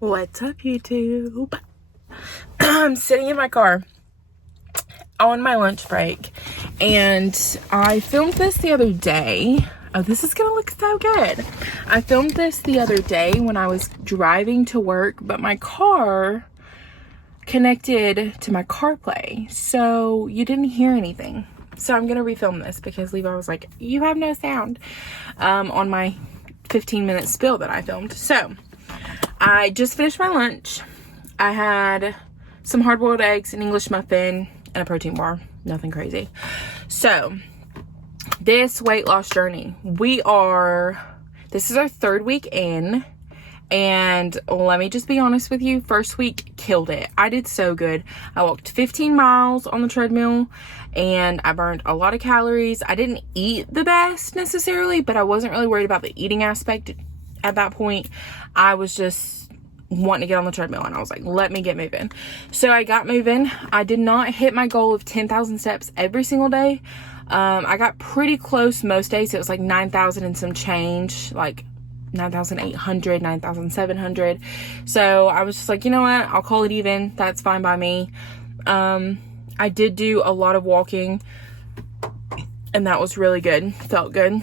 What's up, YouTube? I'm sitting in my car on my lunch break, and I filmed this the other day. Oh, this is gonna look so good. I filmed this the other day when I was driving to work, but my car connected to my CarPlay, so you didn't hear anything. So I'm gonna refilm this because Levi was like, you have no sound, on my 15-minute spill that I filmed. So I just finished my lunch. I had some hard-boiled eggs, an English muffin, and a protein bar. Nothing crazy. So this weight loss journey, this is our third week in, and let me just be honest with you, first week killed it. I did so good. I walked 15 miles on the treadmill and I burned a lot of calories. I didn't eat the best necessarily, but I wasn't really worried about the eating aspect at that point. I was just wanting to get on the treadmill, and I was like, let me get moving. So I got moving. I did not hit my goal of 10,000 steps every single day. I got pretty close most days. It was like 9,000 and some change, like 9,800, 9,700. So I was just like, you know what? I'll call it even. That's fine by me. I did do a lot of walking, and that was really good. Felt good.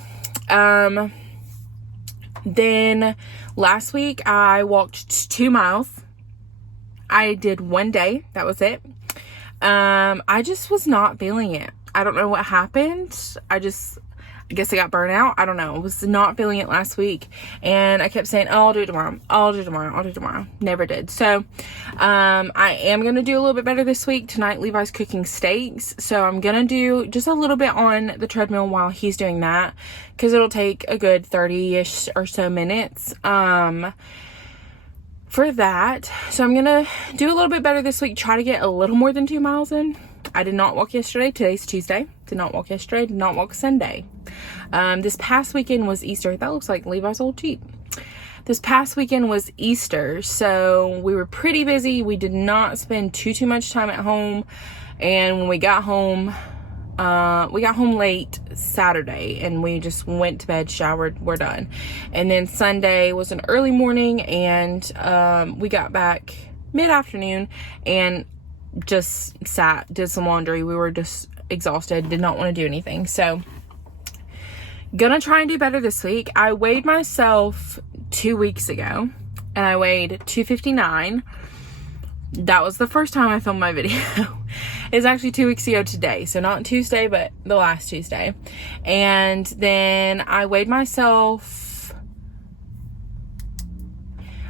Then last week I walked 2 miles. I did one day. That was it. I just was not feeling it. I don't know what happened. I guess I got burnt out. I don't know. I was not feeling it last week. And I kept saying, oh, I'll do it tomorrow. I'll do it tomorrow. I'll do it tomorrow. Never did. So, I am going to do a little bit better this week. Tonight, Levi's cooking steaks. So I'm going to do just a little bit on the treadmill while he's doing that, because it'll take a good 30-ish or so minutes, for that. So I'm going to do a little bit better this week. Try to get a little more than 2 miles in. I did not walk yesterday. Today's Tuesday. Did not walk yesterday. Did not walk Sunday. This past weekend was Easter. That looks like Levi's old Jeep. This past weekend was Easter, so we were pretty busy. We did not spend too much time at home, and when we got home late Saturday, and we just went to bed, showered, we're done. And then Sunday was an early morning, and we got back mid-afternoon and just sat, did some laundry. We were just exhausted, did not want to do anything. So gonna try and do better this week. I weighed myself 2 weeks ago, and I weighed 259. That was the first time I filmed my video. It's actually 2 weeks ago today, so not Tuesday, but the last Tuesday. And then I weighed myself,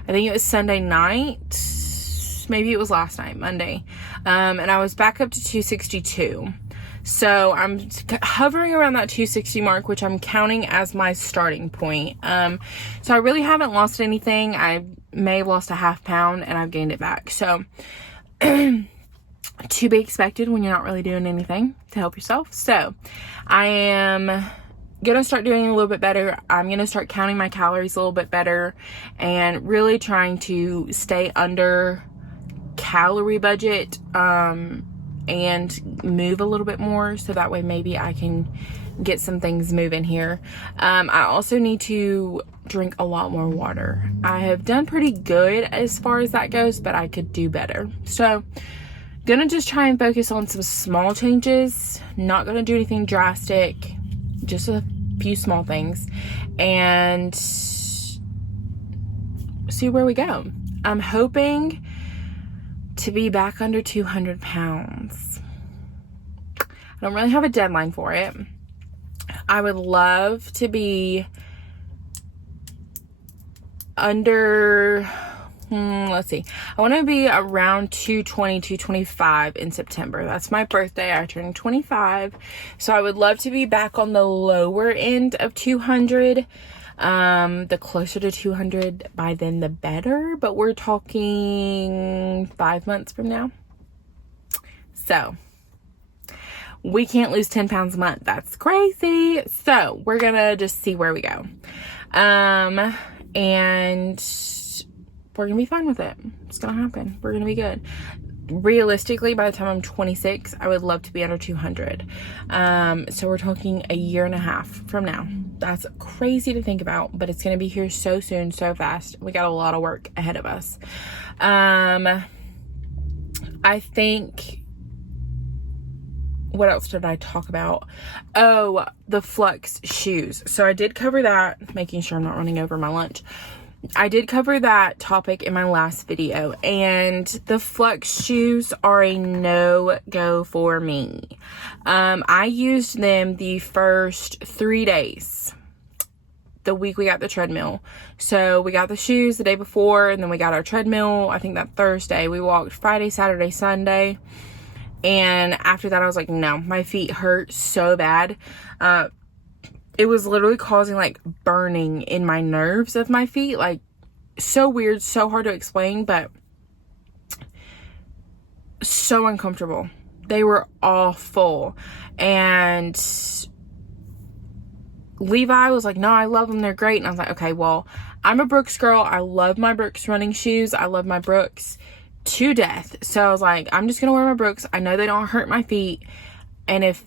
I think it was Sunday night, maybe it was last night, Monday, and I was back up to 262. So I'm hovering around that 260 mark, which I'm counting as my starting point. So I really haven't lost anything. I may have lost a half pound, and I've gained it back. So to be expected when you're not really doing anything to help yourself. So I am gonna start doing a little bit better. I'm gonna start counting my calories a little bit better, and really trying to stay under calorie budget, and move a little bit more, so that way maybe I can get some things moving here. I also need to drink a lot more water. I have done pretty good as far as that goes, but I could do better. So gonna just try and focus on some small changes. Not gonna do anything drastic, just a few small things, and see where we go. I'm hoping to be back under 200 pounds. I don't really have a deadline for it. I would love to be under, let's see. I want to be around 220, 225 in September. That's my birthday. I turn 25. So I would love to be back on the lower end of 200. The closer to 200 by then, the better, but we're talking 5 months from now. So we can't lose 10 pounds a month. That's crazy. So we're gonna just see where we go. And we're gonna be fine with it. It's gonna happen. We're gonna be good. realistically, by the time I'm 26, I would love to be under 200. So we're talking a year and a half from now. That's crazy to think about, but it's going to be here so soon, so fast. We got a lot of work ahead of us. I think, what else did I talk about? Oh, the Flux shoes. So I did cover that, making sure I'm not running over my lunch. I did cover that topic in my last video, and the Flux shoes are a no-go for me. I used them the first 3 days, the week we got the treadmill. So we got the shoes the day before, and then we got our treadmill, I think that Thursday. We walked Friday, Saturday, Sunday, and after that I was like, no, my feet hurt so bad. It was literally causing like burning in my nerves of my feet. Like, so weird, so hard to explain, but so uncomfortable. They were awful. And Levi was like, no, I love them, they're great. And I was like, okay, well, I'm a Brooks girl. I love my Brooks running shoes. I love my Brooks to death. So I was like, I'm just gonna wear my Brooks. I know they don't hurt my feet. And if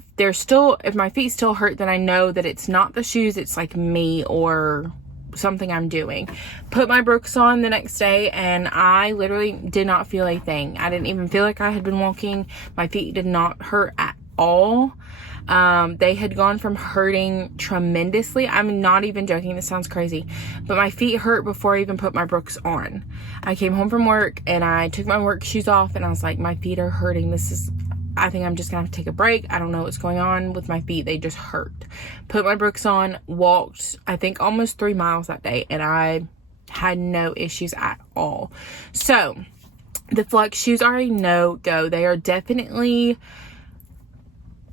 my feet still hurt, then I know that it's not the shoes, it's like me or something I'm doing. Put my Brooks on the next day, and I literally did not feel a thing. I didn't even feel like I had been walking. My feet did not hurt at all. They had gone from hurting tremendously. I'm not even joking. This sounds crazy, but my feet hurt before I even put my Brooks on. I came home from work and I took my work shoes off, and I was like, my feet are hurting. I think I'm just gonna have to take a break. I don't know what's going on with my feet. They just hurt. Put my Brooks on, walked, I think almost 3 miles that day, and I had no issues at all. So the Flux shoes are a no-go. They are definitely,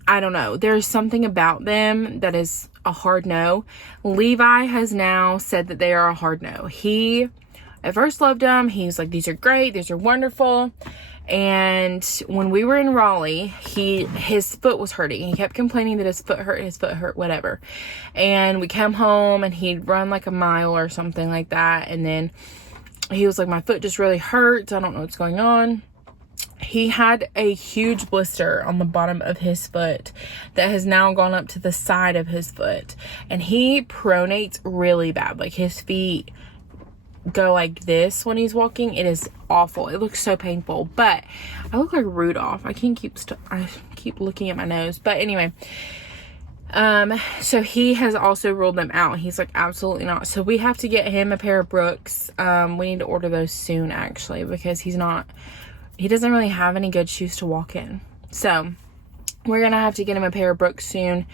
I don't know, there's something about them that is a hard no. Levi has now said that they are a hard no. He at first loved them. He was like, these are great, these are wonderful. And when we were in Raleigh, his foot was hurting. He kept complaining that his foot hurt, whatever. And we came home and he'd run like a mile or something like that. And then he was like, my foot just really hurts. I don't know what's going on. He had a huge blister on the bottom of his foot that has now gone up to the side of his foot. And he pronates really bad. Like, his feet go like this when he's walking. It is awful. It looks so painful, but I look like Rudolph. I keep looking at my nose, but anyway, so he has also ruled them out. He's like, absolutely not. So we have to get him a pair of Brooks. We need to order those soon, actually, because he doesn't really have any good shoes to walk in. So we're gonna have to get him a pair of Brooks soon.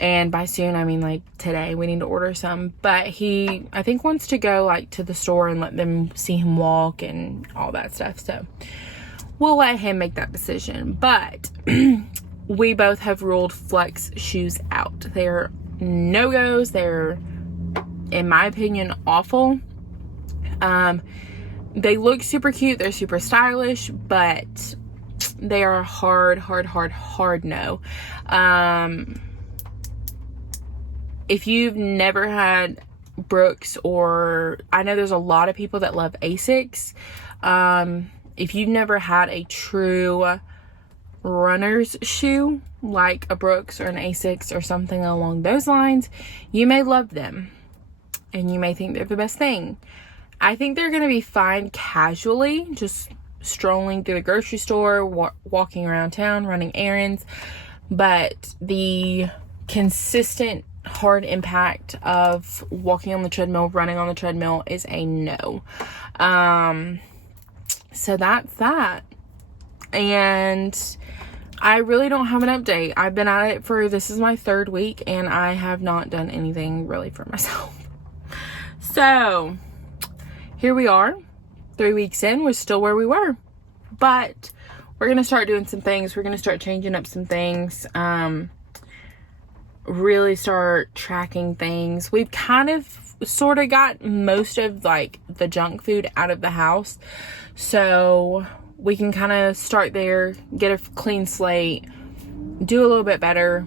And by soon, I mean like today. We need to order some. But he, I think, wants to go like to the store and let them see him walk and all that stuff. So we'll let him make that decision. But we both have ruled Flux shoes out. They're no-goes. They're, in my opinion, awful. They look super cute. They're super stylish, but they are a hard no. If you've never had Brooks, or I know there's a lot of people that love Asics. If you've never had a true runner's shoe, like a Brooks or an Asics or something along those lines, you may love them and you may think they're the best thing. I think they're going to be fine casually, just strolling through the grocery store, walking around town, running errands. But the consistent hard impact of walking on the treadmill, running on the treadmill is a no. So that's that. And I really don't have an update. I've been at it this is my 3rd week, and I have not done anything really for myself. So here we are, 3 weeks in. We're still where we were, but we're gonna start doing some things. We're gonna start changing up some things, really start tracking things. We've kind of sort of got most of like the junk food out of the house, so we can kind of start there, get a clean slate, do a little bit better,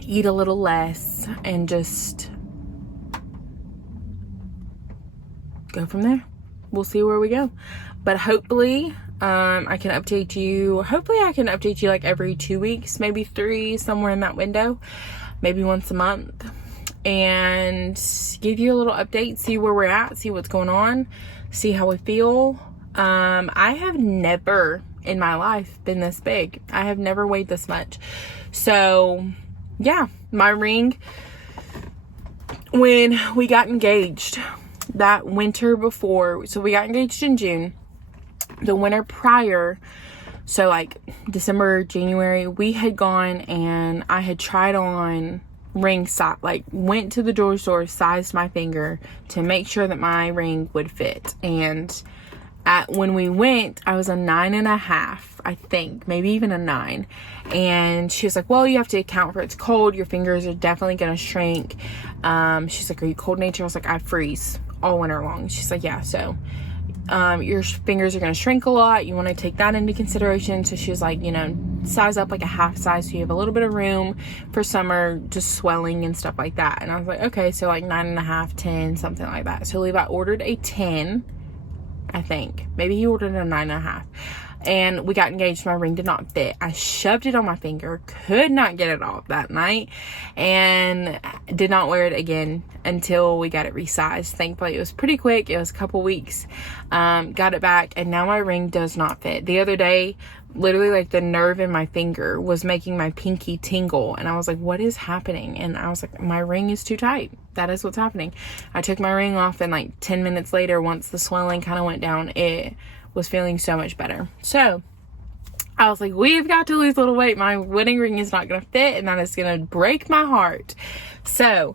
eat a little less, and just go from there. we'll see where we go. But hopefully, I can update you. Hopefully I can update you like every 2 weeks, maybe 3, somewhere in that window, maybe once a month, and give you a little update, see where we're at, see what's going on, see how we feel. I have never in my life been this big. I have never weighed this much. So yeah, my ring, when we got engaged that winter before, so we got engaged in June, the winter prior, so like December, January, we had gone and I had tried on ring size, like went to the jewelry store, sized my finger to make sure that my ring would fit. And when we went, I was a 9.5, I think, maybe even a 9. And she was like, well, you have to account for it's cold. Your fingers are definitely going to shrink. She's like, are you cold nature? I was like, I freeze all winter long. She's like, yeah, so your fingers are going to shrink a lot. You want to take that into consideration. So she was like, you know, size up like a half size so you have a little bit of room for summer, just swelling and stuff like that. And I was like, okay, so like 9.5, 10, something like that. So Levi ordered a 10, I think. Maybe he ordered a 9.5. And we got engaged. My ring did not fit. I shoved it on my finger, could not get it off that night, and did not wear it again until we got it resized. Thankfully, it was pretty quick. It was a couple weeks. Got it back, and now my ring does not fit. The other day, literally like the nerve in my finger was making my pinky tingle, and I was like, what is happening? And I was like, my ring is too tight. That is what's happening. I took my ring off, and like 10 minutes later, once the swelling kind of went down, it was feeling so much better. So I was like, we've got to lose a little weight. My wedding ring is not going to fit, and that is going to break my heart. So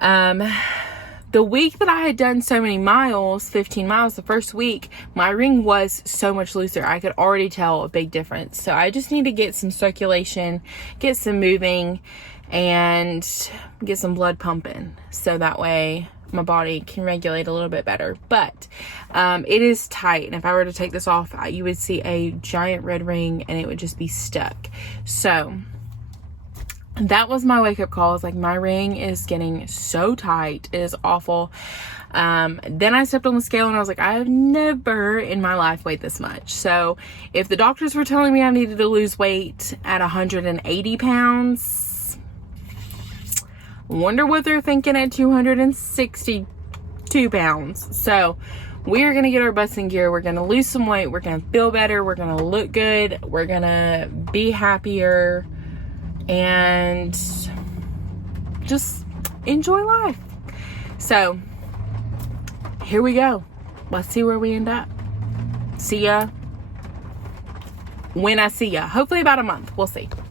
the week that I had done so many miles, 15 miles, the first week, my ring was so much looser. I could already tell a big difference. So I just need to get some circulation, get some moving, and get some blood pumping, so that way my body can regulate a little bit better. But it is tight, and if I were to take this off, you would see a giant red ring and it would just be stuck. So that was my wake-up call. It's like, my ring is getting so tight, it is awful. Then I stepped on the scale and I was like, I have never in my life weighed this much. So if the doctors were telling me I needed to lose weight at 180 pounds, wonder what they're thinking at 262 pounds. So we're going to get our butts in gear. We're going to lose some weight. We're going to feel better. We're going to look good. We're going to be happier and just enjoy life. So here we go. Let's see where we end up. See ya when I see ya. Hopefully about a month. We'll see.